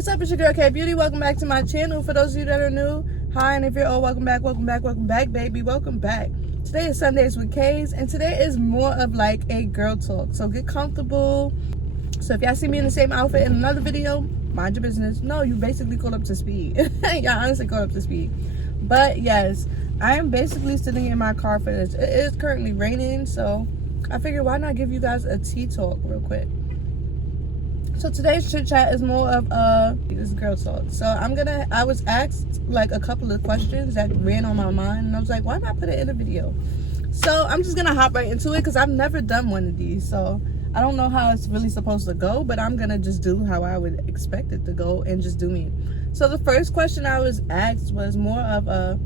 What's up? It's your girl K Beauty. Welcome back to my channel. For those of you that are new, hi, and if you're old, welcome back, baby, welcome back. Today is Sundays with K's, and today is more of like a girl talk. So get comfortable. So if y'all see me in the same outfit in another video, mind your business. No, you basically caught up to speed. Y'all honestly caught up to speed. But yes, I am basically sitting in my car for this. It is currently raining, so I figured why not give you guys a tea talk real quick. So today's chit chat is more of this girl talk. So I was asked like a couple of questions that ran on my mind, and I was like, why not put it in a video? So I'm just gonna hop right into it because I've never done one of these. So I don't know how it's really supposed to go, but I'm gonna just do how I would expect it to go and just do me. So the first question I was asked was more of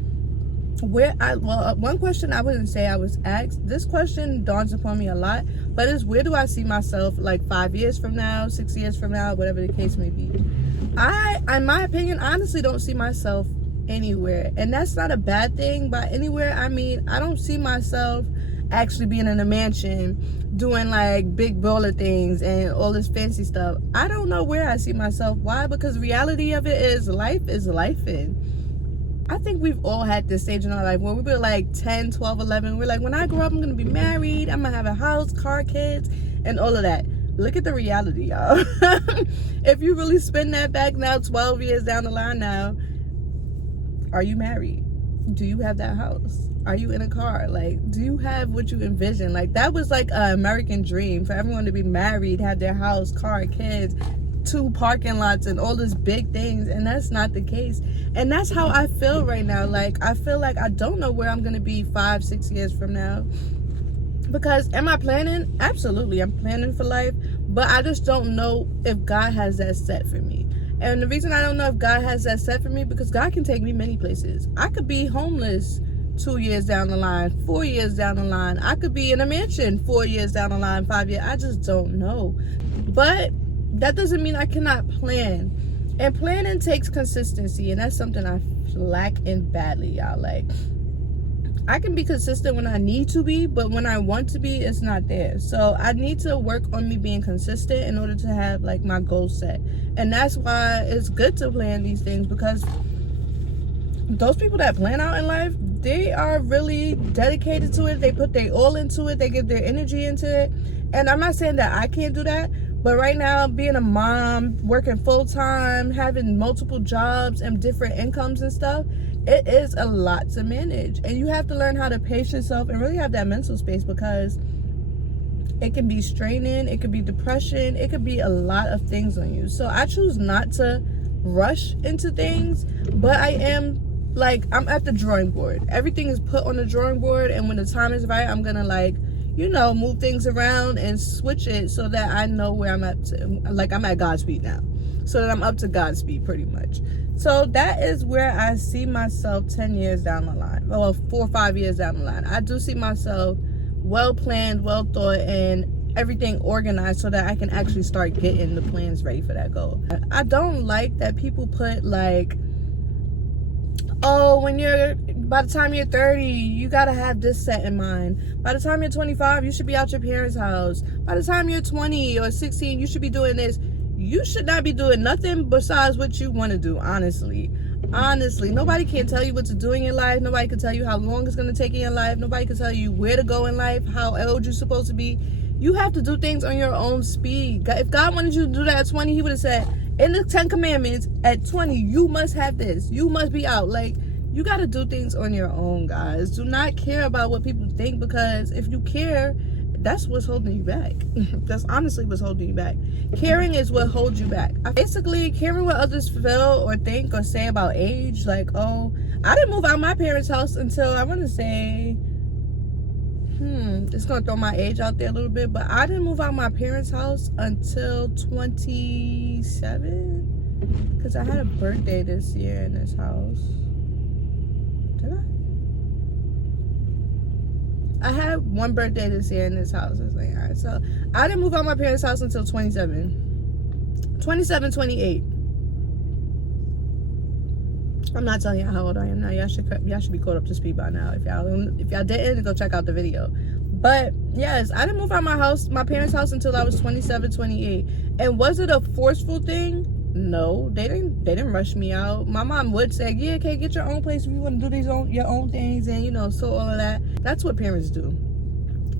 one question I wouldn't say I was asked. This question dawns upon me a lot, but it's where do I see myself like 5 years from now, 6 years from now, whatever the case may be. In my opinion, honestly don't see myself anywhere, and that's not a bad thing. By anywhere, I mean I don't see myself actually being in a mansion doing like big baller things and all this fancy stuff. I don't know where I see myself. Why? Because the reality of it is life is life. And I think we've all had this stage in our life where we were like 10, 12, 11. We're like, when I grow up, I'm going to be married. I'm going to have a house, car, kids, and all of that. Look at the reality, y'all. If you really spin that back now, 12 years down the line now, are you married? Do you have that house? Are you in a car? Like, do you have what you envision? Like, that was like an American dream for everyone to be married, have their house, car, kids, 2 parking lots and all these big things, and that's not the case. And that's how I feel right now. Like, I feel like I don't know where I'm gonna be 5, 6 years from now. Because am I planning? Absolutely, I'm planning for life, but I just don't know if God has that set for me. And the reason I don't know if God has that set for me, because God can take me many places. I could be homeless 2 years down the line, 4 years down the line. I could be in a mansion 4 years down the line, 5 years. I just don't know. But that doesn't mean I cannot plan. And planning takes consistency, and that's something I lack in badly, y'all. Like, I can be consistent when I need to be, but when I want to be, it's not there. So I need to work on me being consistent in order to have like my goals set. And that's why it's good to plan these things, because those people that plan out in life, they are really dedicated to it. They put their all into it. They give their energy into it. And I'm not saying that I can't do that. But right now, being a mom, working full-time, having multiple jobs and different incomes and stuff, it is a lot to manage. And you have to learn how to pace yourself and really have that mental space, because it can be straining, it could be depression, it could be a lot of things on you. So I choose not to rush into things, but I'm at the drawing board. Everything is put on the drawing board, and when the time is right, I'm gonna move things around and switch it so that I know where I'm at. I'm at God's speed now. So that I'm up to God's speed pretty much. So that is where I see myself 10 years down the line. Well, 4 or 5 years down the line. I do see myself well planned, well thought, and everything organized so that I can actually start getting the plans ready for that goal. I don't like that people put like, oh, by the time you're 30, you gotta have this set in mind. By the time you're 25, you should be out your parents' house. By the time you're 20 or 16, you should be doing this. You should not be doing nothing besides what you want to do, honestly. Honestly, nobody can tell you what to do in your life. Nobody can tell you how long it's gonna take in your life. Nobody can tell you where to go in life, how old you're supposed to be. You have to do things on your own speed. If God wanted you to do that at 20, he would have said, in the 10 commandments, at 20, you must have this. You must be out. Like, you got to do things on your own, guys. Do not care about what people think, because if you care, that's what's holding you back. That's honestly what's holding you back. Caring is what holds you back. Basically, caring what others feel or think or say about age. Like, oh, I didn't move out of my parents' house until, I want to say, it's going to throw my age out there a little bit, but I didn't move out of my parents' house until 27, because I had a birthday this year in this house. I had one birthday this year in this house. All right. So I didn't move out of my parents' house until 28. I'm not telling y'all how old I am now. Y'all should be caught up to speed by now. If y'all didn't, go check out the video. But yes, I didn't move out of my parents' house until I was 27, 28. And was it a forceful thing? No, they didn't rush me out. My mom would say, yeah, okay, get your own place if you want to do your own things, and so all of that. That's what parents do.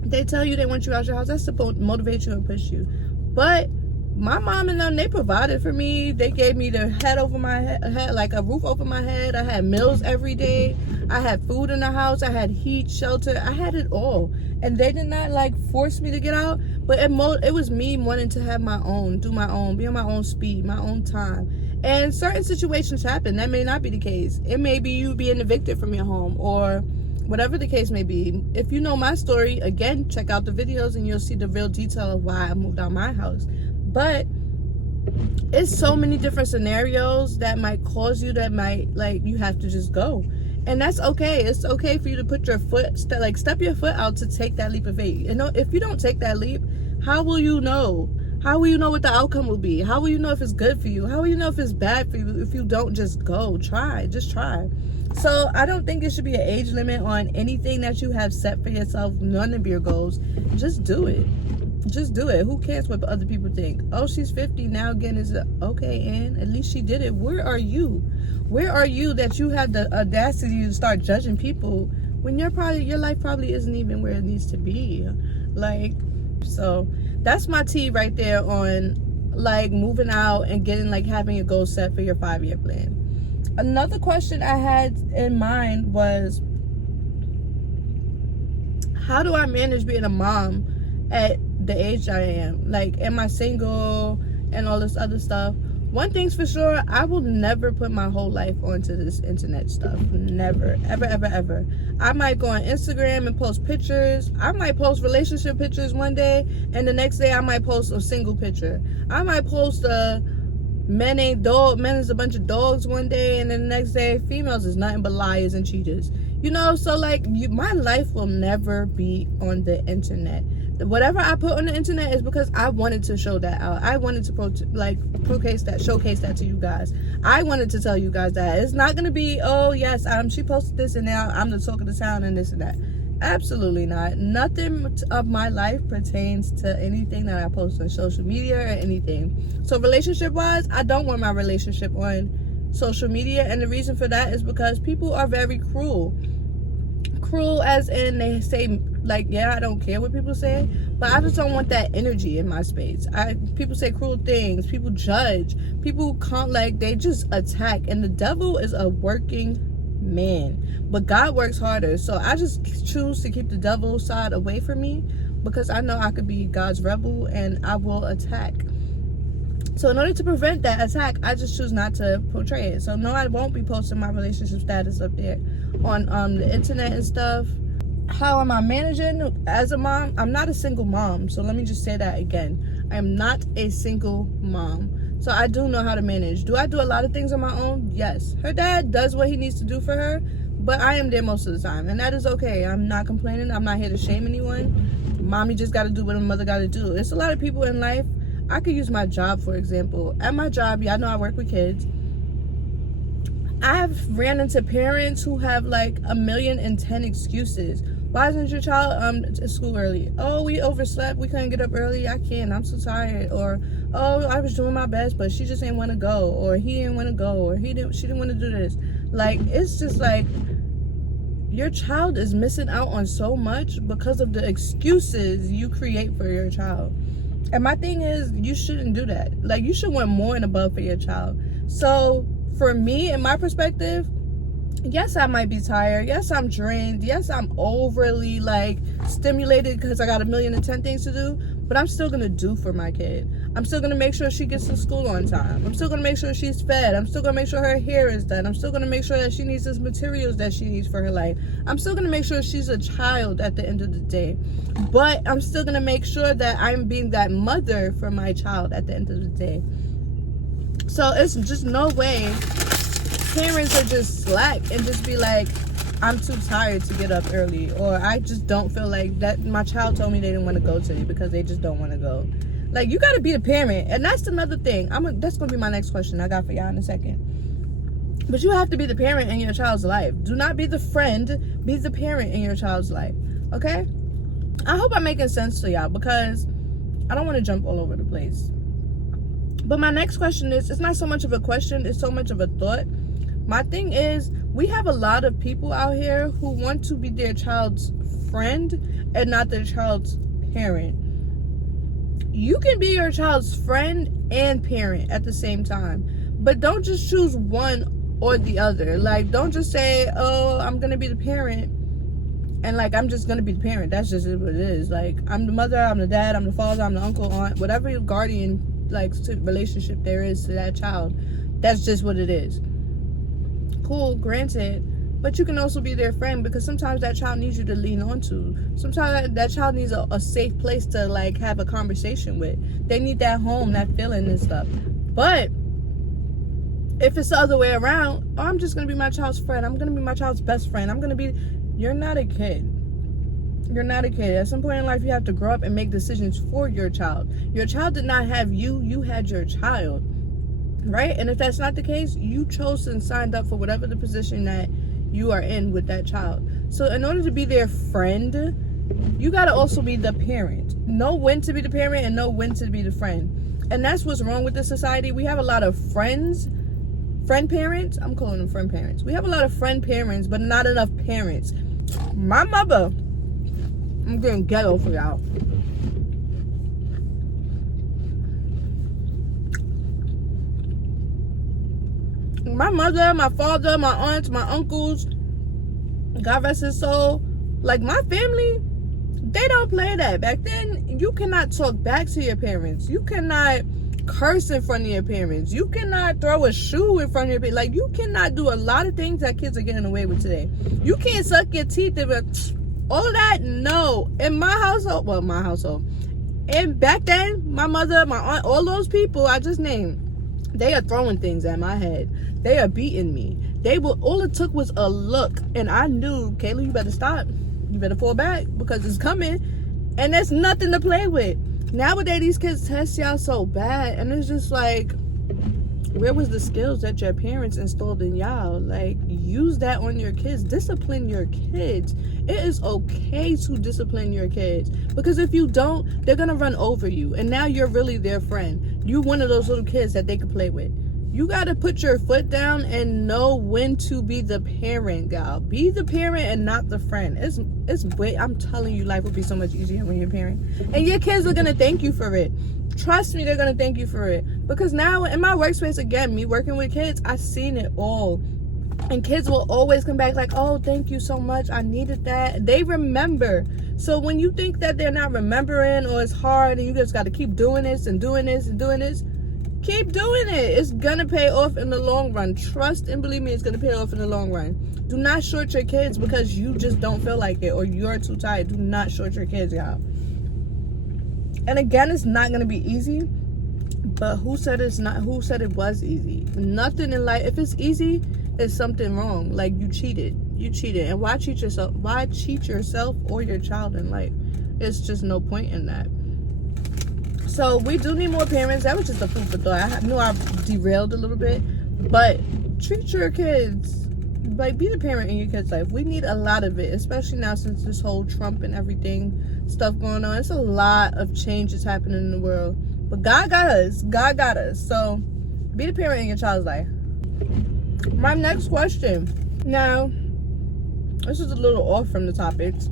They tell you they want you out your house. That's supposed to motivate you and push you. But my mom and them, they provided for me. They gave me the head over my head, like a roof over my head. I had meals every day. I had food in the house. I had heat, shelter. I had it all. And they did not like force me to get out. But it was me wanting to have my own, do my own, be on my own speed, my own time. And certain situations happen. That may not be the case. It may be you being evicted from your home, or whatever the case may be. If you know my story, again, check out the videos and you'll see the real detail of why I moved out my house. But it's so many different scenarios that might cause you, that might, like, you have to just go. And that's okay. It's okay for you to put your foot, step your foot out to take that leap of faith. If you don't take that leap, how will you know? How will you know what the outcome will be? How will you know if it's good for you? How will you know if it's bad for you if you don't just go? Just try. So I don't think it should be an age limit on anything that you have set for yourself, none of your goals. Just do it. Just do it. Who cares what other people think? Oh, she's 50 now again. Is it okay? And at least she did it. Where are you? Where are you that you have the audacity to start judging people when your life probably isn't even where it needs to be? So that's my tea right there on moving out and getting having a goal set for your 5-year plan. Another question I had in mind was, how do I manage being a mom at the age I am? Am I single and all this other stuff? One thing's for sure, I will never put my whole life onto this internet stuff. Never, ever, ever, ever. I might go on Instagram and post pictures. I might post relationship pictures one day, and the next day I might post a single picture. I might post men is a bunch of dogs one day, and then the next day females is nothing but liars and cheaters. So my life will never be on the internet. Whatever I put on the internet is because I wanted to show that out. I wanted to showcase that to you guys. I wanted to tell you guys that it's not gonna be, oh yes, she posted this and now I'm the talk of the town and this and that. Absolutely not. Nothing of my life pertains to anything that I post on social media or anything. So relationship wise, I don't want my relationship on social media, and the reason for that is because people are very cruel. Cruel as in they say, I don't care what people say, but I just don't want that energy in my space. People say cruel things, people judge, people can't, they just attack, and the devil is a working man, but God works harder. So I just choose to keep the devil side away from me, because I know I could be God's rebel and I will attack. So in order to prevent that attack, I just choose not to portray it. So no, I won't be posting my relationship status up there on the internet and stuff. How am I managing as a mom? I'm not a single mom, so let me just say that again. I am not a single mom. So I do know how to manage. Do I do a lot of things on my own? Yes. Her dad does what he needs to do for her, but I am there most of the time, and that is okay. I'm not complaining. I'm not here to shame anyone. Mommy just got to do what a mother got to do. It's a lot of people in life. I could use my job, for example. At my job, y'all know I work with kids. I've ran into parents who have 1,010,000 excuses. Why isn't your child to school early? Oh, we overslept. We couldn't get up early. I can't. I'm so tired. Or, oh, I was doing my best, but she just didn't want to go. Or he didn't want to go. Or she didn't want to do this. It's just your child is missing out on so much because of the excuses you create for your child. And my thing is, you shouldn't do that. You should want more and above for your child. So for me, in my perspective, yes, I might be tired. Yes, I'm drained. Yes, I'm overly stimulated because I got 1,010,000 things to do. But I'm still gonna do for my kid. I'm still gonna make sure she gets to school on time. I'm still gonna make sure she's fed. I'm still gonna make sure her hair is done. I'm still gonna make sure that she needs the materials that she needs for her life. I'm still gonna make sure she's a child at the end of the day. But I'm still gonna make sure that I'm being that mother for my child at the end of the day. So it's just no way parents are just slack and just be I'm too tired to get up early, or I just don't feel like that. My child told me they didn't want to go today because they just don't want to go. You got to be the parent, and that's another thing. That's gonna be my next question I got for y'all in a second. But you have to be the parent in your child's life. Do not be the friend. Be the parent in your child's life. Okay? I hope I'm making sense to y'all, because I don't want to jump all over the place. But my next question is, it's not so much of a question, it's so much of a thought. My thing is, we have a lot of people out here who want to be their child's friend and not their child's parent. You can be your child's friend and parent at the same time, but don't just choose one or the other. Like, don't just say, oh, I'm gonna be the parent, and like, I'm just gonna be the parent. That's just what it is. Like, I'm the mother, I'm the dad, I'm the father, I'm the uncle, aunt, whatever guardian like relationship there is to that child. That's just what it is. Cool, granted. But you can also be their friend, because sometimes that child needs you to lean on to. Sometimes that child needs a safe place to like have a conversation with. They need that home, that feeling and stuff. But if it's the other way around, oh, I'm just going to be my child's friend. I'm going to be my child's best friend. You're not a kid. You're not a kid. At some point in life, you have to grow up and make decisions for your child. Your child did not have you. You had your child. Right? And if that's not the case, you chose and signed up for whatever the position that you are in with that child. So in order to be their friend, you got to also be the parent. Know when to be the parent and know when to be the friend. And that's what's wrong with this society. We have a lot of friend parents. I'm calling them friend parents. We have a lot of friend parents, but not enough parents. My mother, I'm getting ghetto for y'all. My mother, my father, my aunts, my uncles, God rest his soul, like my family, they don't play that. Back then, you cannot talk back to your parents. You cannot curse in front of your parents. You cannot throw a shoe in front of your parents. Like, you cannot do a lot of things that kids are getting away with today. You can't suck your teeth and all of that. No. In my household, and back then, my mother, my aunt, all those people I just named, they are throwing things at my head. They are beating me. All it took was a look, and I knew, Kayla, you better stop. You better fall back, because it's coming, and there's nothing to play with. Nowadays, these kids test y'all so bad, and it's just like, where was the skills that your parents installed in y'all? Like, use that on your kids. Discipline your kids. It is okay to discipline your kids, because if you don't, they're gonna run over you, and now you're really their friend. You're one of those little kids that they can play with. You gotta put your foot down and know when to be the parent, gal. Be the parent and not the friend. I'm telling you, life will be so much easier when you're a parent, and your kids are gonna thank you for it. Trust me, they're gonna thank you for it. Because now in my workspace, again, me working with kids, I've seen it all. And kids will always come back like, oh, thank you so much, I needed that. They remember. So when you think that they're not remembering, or it's hard and you just got to keep doing this and doing this and doing this, keep doing it. It's gonna pay off in the long run. Trust and believe me, it's gonna pay off in the long run. Do not short your kids because you just don't feel like it, or you're too tired. Do not short your kids, y'all. And again, it's not gonna be easy, but who said it's not? Who said it was easy? Nothing in life. If it's easy, there's something wrong. Like, you cheated. And why cheat yourself? Why cheat yourself or your child in life? It's just no point in that. So we do need more parents. That was just a food for thought. I knew I derailed a little bit, but treat your kids. Like, be the parent in your kid's life. We need a lot of it, especially now since this whole Trump and everything stuff going on. It's a lot of changes happening in the world. But God got us. God got us. So be the parent in your child's life. My next question. Now, this is a little off from the topics.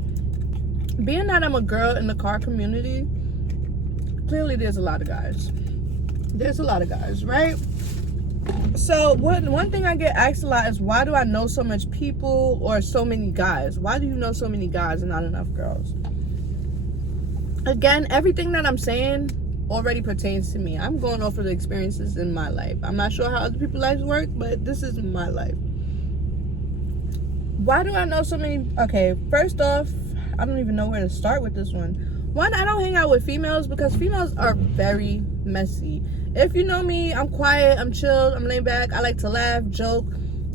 Being that I'm a girl in the car community, clearly there's a lot of guys. There's a lot of guys, right? So one thing I get asked a lot is, why do I know so much people or so many guys? Why do you know so many guys and not enough girls? Again, everything that I'm saying already pertains to me. I'm going off of the experiences in my life. I'm not sure how other people's lives work, but this is my life. Why do I know so many? Okay, first off, I don't even know where to start with this one. One, I don't hang out with females because females are very messy. If you know me, I'm quiet, I'm chilled, I'm laid back. I like to laugh, joke.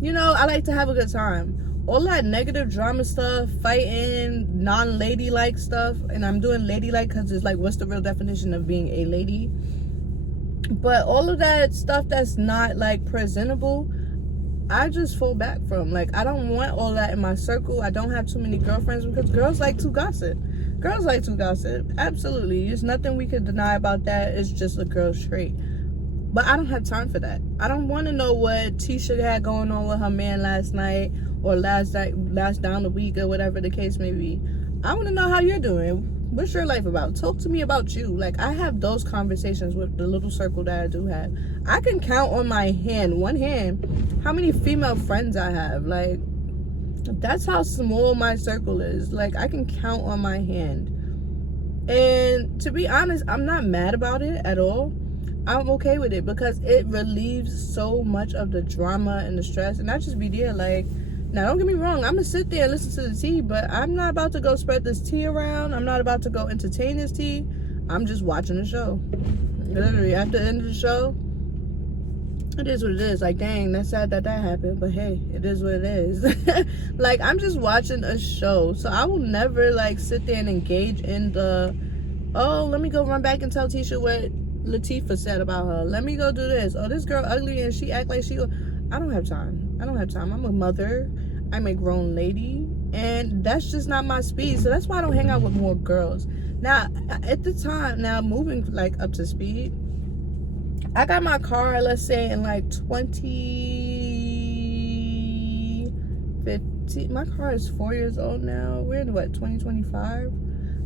You know, I like to have a good time. All that negative drama stuff, fighting, non-ladylike stuff, and I'm doing ladylike because it's like, what's the real definition of being a lady? But all of that stuff that's not like presentable, I just fall back from. Like, I don't want all that in my circle. I don't have too many girlfriends because girls like to gossip. Girls like to gossip. Absolutely. There's nothing we can deny about that. It's just a girl's trait. But I don't have time for that. I don't want to know what Tisha had going on with her man last night or last down the week or whatever the case may be. I want to know how you're doing. What's your life about? Talk to me about you. Like, I have those conversations with the little circle that I do have. I can count on one hand, how many female friends I have. Like, that's how small my circle is. Like, I can count on my hand. And to be honest, I'm not mad about it at all. I'm okay with it because it relieves so much of the drama and the stress. And I just be there like, now don't get me wrong, I'm gonna sit there and listen to the tea, but I'm not about to go spread this tea around. I'm not about to go entertain this tea. I'm just watching the show. Literally, at the end of the show, it is what it is. Like, dang, that's sad that happened, but hey, it is what it is. Like, I'm just watching a show, so I will never like sit there and engage in the, oh, let me go run back and tell Tisha what Latifah said about her. Let me go do this. Oh, this girl ugly and she act like she. I don't have time. I'm a mother. I'm a grown lady, and that's just not my speed. So that's why I don't hang out with more girls. Now, at the time, moving like up to speed, I got my car, let's say in like 2015. My car is 4 years old now. We're in what, 2025?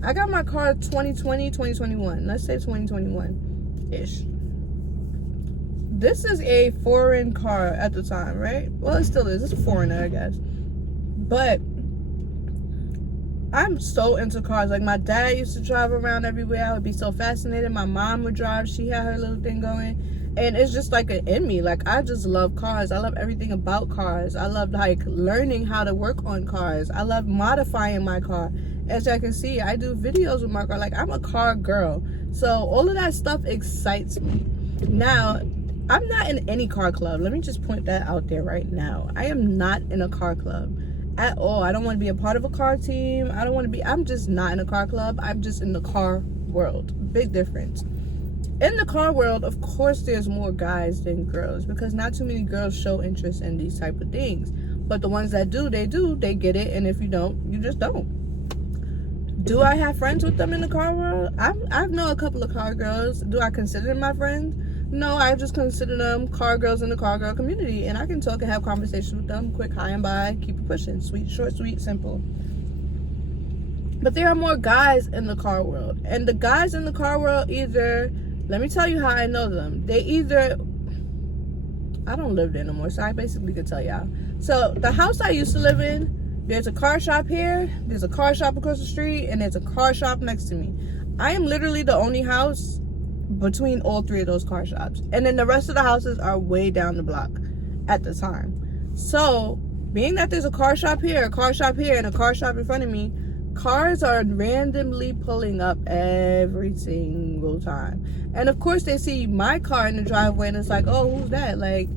I got my car 2020, 2021. Let's say 2021-ish. This is a foreign car at the time, right? Well, it still is. It's a foreigner, I guess. But I'm so into cars. Like, my dad used to drive around everywhere. I would be so fascinated. My mom would drive. She had her little thing going. And it's just like an in me. Like, I just love cars. I love everything about cars. I love, like, learning how to work on cars. I love modifying my car. As y'all can see, I do videos with my car. Like, I'm a car girl. So all of that stuff excites me. Now, I'm not in any car club. Let me just point that out there right now. I am not in a car club at all. I don't want to be a part of a car team. I'm just not in a car club. I'm just in the car world. Big difference. In the car world, of course, there's more guys than girls because not too many girls show interest in these type of things. But the ones that do, they get it. And if you don't, you just don't. Do I have friends with them in the car world? I know a couple of car girls. Do I consider them my friends? No, I just consider them car girls in the car girl community. And I can talk and have conversations with them. Quick, high and by. Keep it pushing. Sweet, short, sweet, simple. But there are more guys in the car world. And the guys in the car world either... Let me tell you how I know them. They either... I don't live there no more, so I basically could tell y'all. So, the house I used to live in, there's a car shop here, there's a car shop across the street, and there's a car shop next to me. I am literally the only house between all three of those car shops. And then the rest of the houses are way down the block at the time. So, being that there's a car shop here, a car shop here, and a car shop in front of me, cars are randomly pulling up every single time. And of course they see my car in the driveway and it's like, oh, who's that? Like,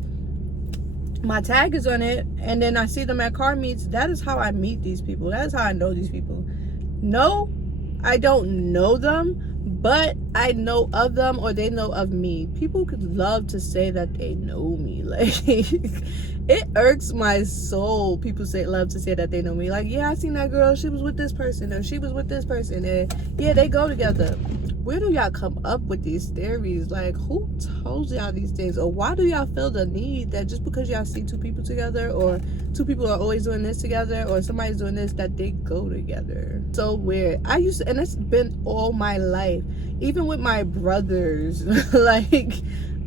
my tag is on it, and then I see them at car meets. That is how I meet these people. That is how I know these people. No, I don't know them, but I know of them or they know of me. People could love to say that they know me. Like, it irks my soul. People love to say that they know me. Like, yeah, I seen that girl. She was with this person, or she was with this person, and yeah, they go together. Where do y'all come up with these theories? Like, who told y'all these things? Or why do y'all feel the need that just because y'all see two people together, or two people are always doing this together, or somebody's doing this, that they go together? So weird. And it's been all my life. Even with my brothers. Like,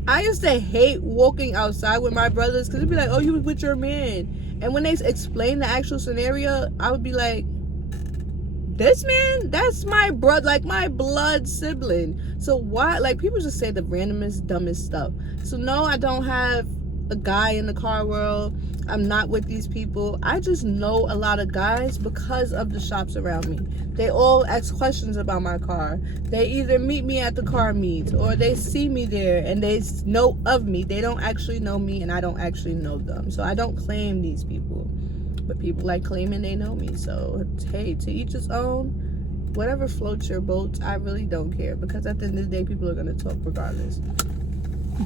I used to hate walking outside with my brothers because it'd be like, oh, you was with your man. And when they explain the actual scenario, I would be like, this man, that's my brother, like my blood sibling. So why, like, people just say the randomest, dumbest stuff. So no, I don't have a guy in the car world. I'm not with these people. I just know a lot of guys because of the shops around me. They all ask questions about my car. They either meet me at the car meets, or they see me there and they know of me. They don't actually know me, and I don't actually know them. So I don't claim these people. But people like claiming they know me. So, hey, to each his own. Whatever floats your boat, I really don't care. Because at the end of the day, people are going to talk regardless.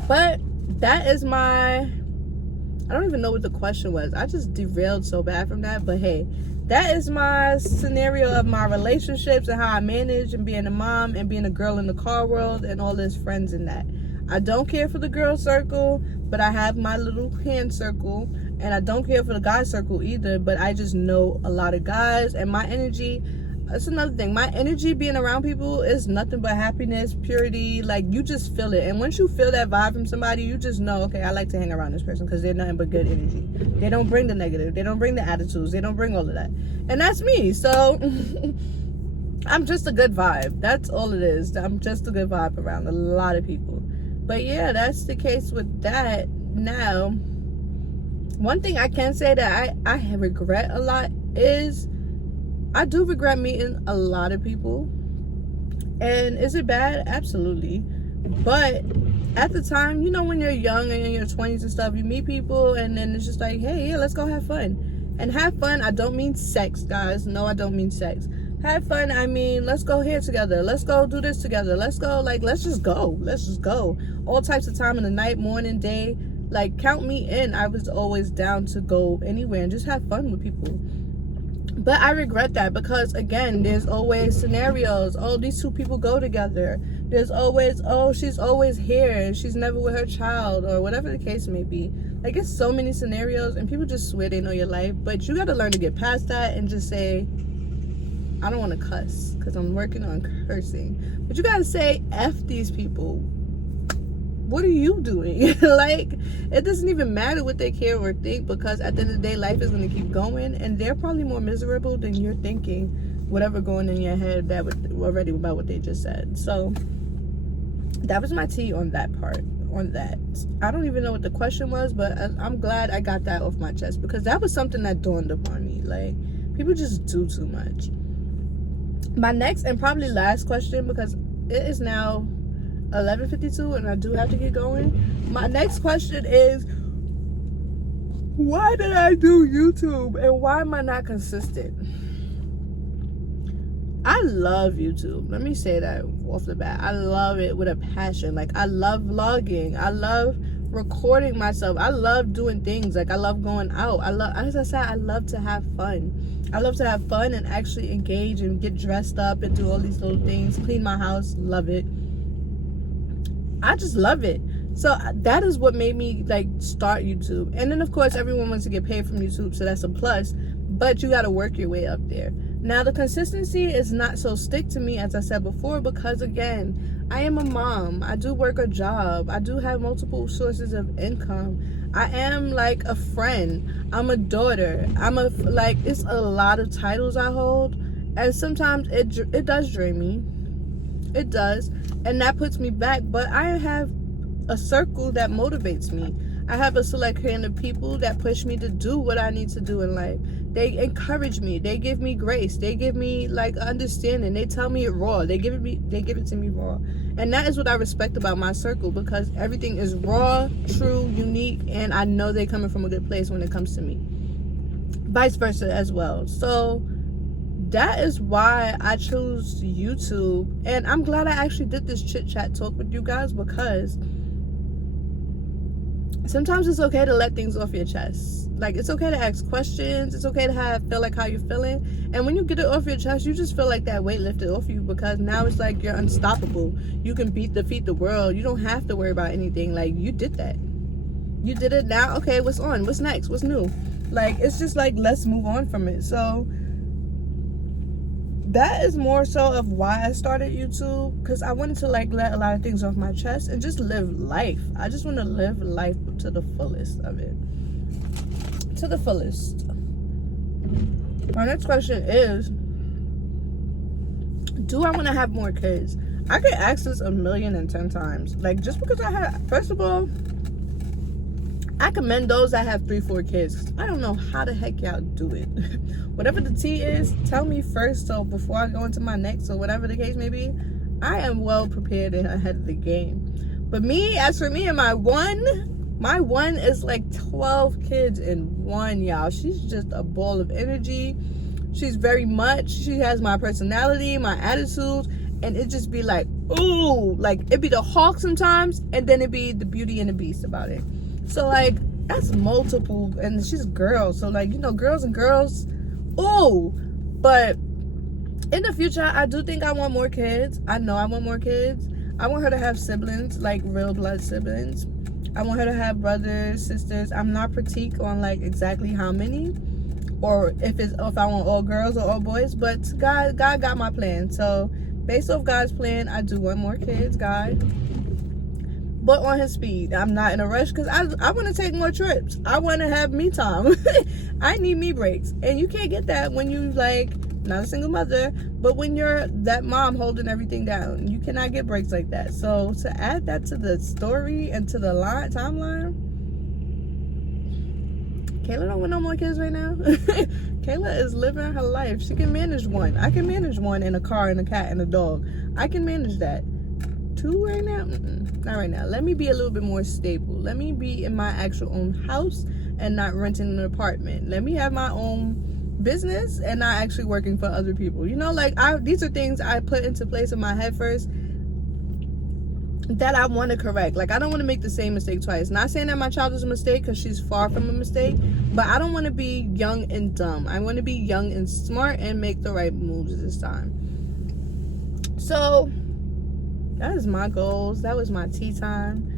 But that is my... I don't even know what the question was. I just derailed so bad from that. But hey, that is my scenario of my relationships and how I manage and being a mom and being a girl in the car world and all this friends in that. I don't care for the girl circle, but I have my little hand circle. And I don't care for the guy circle either, but I just know a lot of guys. And my energy, that's another thing. My energy being around people is nothing but happiness, purity. Like, you just feel it. And once you feel that vibe from somebody, you just know, okay, I like to hang around this person because they're nothing but good energy. They don't bring the negative. They don't bring the attitudes. They don't bring all of that. And that's me. So I'm just a good vibe. That's all it is. I'm just a good vibe around a lot of people. But yeah, that's the case with that. Now, one thing I can say that I regret a lot is I do regret meeting a lot of people. And is it bad? Absolutely. But at the time, you know, when you're young and in your 20s and stuff, you meet people and then it's just like, hey, yeah, let's go have fun. And have fun, I don't mean sex, guys. No, I don't mean sex. Have fun, I mean, let's go here together. Let's go do this together. Let's go, like, let's just go. Let's just go. All types of time in the night, morning, day. Like, count me in. I was always down to go anywhere and just have fun with people. But I regret that because, again, there's always scenarios. Oh, these two people go together. There's always, oh, she's always here and she's never with her child, or whatever the case may be. Like, it's so many scenarios and people just swear they know your life. But you got to learn to get past that and just say, I don't want to cuss because I'm working on cursing. But you got to say, F these people. What are you doing? Like, it doesn't even matter what they care or think, because at the end of the day, life is going to keep going, and they're probably more miserable than you're thinking, whatever going in your head that already about what they just said. So that was my tea on that part, on that. I don't even know what the question was, but I'm glad I got that off my chest, because that was something that dawned upon me. Like, people just do too much. My next and probably last question, because it is now 11:52 and I do have to get going. My next question is, why did I do YouTube and why am I not consistent? I love YouTube. Let me say that off the bat. I love it with a passion. Like, I love vlogging. I love recording myself. I love doing things. Like, I love going out. As I said, I love to have fun. I love to have fun and actually engage and get dressed up and do all these little things. Clean my house. Love it. I just love it. So that is what made me, like, start YouTube. And then, of course, everyone wants to get paid from YouTube, so that's a plus. But you got to work your way up there. Now, the consistency is not so stick to me, as I said before, because, again, I am a mom. I do work a job. I do have multiple sources of income. I am, like, a friend. I'm a daughter. It's a lot of titles I hold. And sometimes it does drain me. It does. And that puts me back. But I have a circle that motivates me. I have a select hand of people that push me to do what I need to do in life. They encourage me. They give me grace. They give me, like, understanding. They tell me it raw. They give it to me raw. And that is what I respect about my circle, because everything is raw, true, unique, and I know they're coming from a good place when it comes to me. Vice versa as well. So that is why I chose YouTube. And I'm glad I actually did this chit chat talk with you guys, because sometimes it's okay to let things off your chest. Like, it's okay to ask questions. It's okay to feel like how you're feeling. And when you get it off your chest, you just feel like that weight lifted off you, because now it's like you're unstoppable. You can defeat the world. You don't have to worry about anything. Like, you did that. You did it. Now, okay, what's on? What's next? What's new? Like, it's just like, let's move on from it. So that is more so of why I started YouTube, because I wanted to, like, let a lot of things off my chest and just live life. I just want to live life to the fullest of it. To the fullest. My next question is, do I want to have more kids? I get asked this 1,010,000 times. Like, just because first of all, I commend those that have 3-4 kids. I don't know how the heck y'all do it. Whatever the tea is, tell me first, so before I go into my next, or whatever the case may be, I am well prepared and ahead of the game. But me, as for me and my one is like 12 kids in one, y'all. She's just a ball of energy. She's very much, she has my personality, my attitude, and it just be like, ooh, like, it be the hawk sometimes, and then it be the beauty and the beast about it. So, like, that's multiple, and she's a girl, so, like, you know, girls and girls, ooh. But in the future, I do think I want more kids. I know I want more kids. I want her to have siblings, like real blood siblings. I want her to have brothers, sisters. I'm not critique on like exactly how many, or if I want all girls or all boys, but God got my plan. So based off God's plan, I do want more kids, God, but on his speed. I'm not in a rush because I want to take more trips. I want to have me time. I need me breaks, and you can't get that when you like not a single mother, but when you're that mom holding everything down. You cannot get breaks like that. So to add that to the story and to the timeline, Kayla don't want no more kids right now. Kayla is living her life. She can manage one. I can manage one in a car and a cat and a dog. I can manage that. 2 right now? Not right now. Let me be a little bit more stable. Let me be in my actual own house and not renting an apartment. Let me have my own business and not actually working for other people. You know, like these are things I put into place in my head first that I want to correct. Like, I don't want to make the same mistake twice. Not saying that my child is a mistake, because she's far from a mistake, but I don't want to be young and dumb. I want to be young and smart and make the right moves this time. So that is my goals. That was my tea time.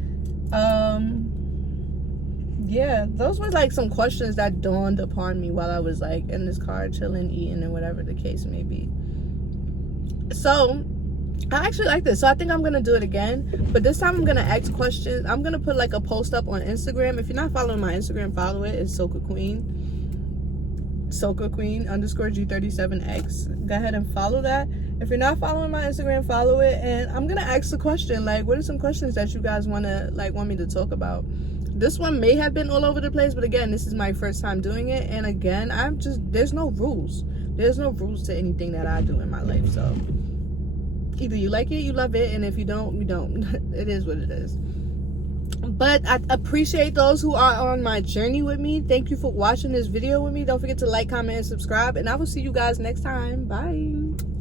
Yeah, those were like some questions that dawned upon me while I was like in this car chilling, eating, and whatever the case may be. So I actually like this, so I think I'm gonna do it again, but this time I'm gonna ask questions. I'm gonna put like a post up on Instagram. If you're not following my Instagram, follow it. It's Soca Queen _G37X. Go ahead and follow that. If you're not following my Instagram, follow it, and I'm gonna ask a question, like, what are some questions that you guys want me to talk about? This one may have been all over the place, but again, this is my first time doing it, and again, there's no rules. There's no rules to anything that I do in my life. So either you like it, you love it, and if you don't, you don't. It is what it is. But I appreciate those who are on my journey with me. Thank you for watching this video with me. Don't forget to like, comment, and subscribe, and I will see you guys next time. Bye.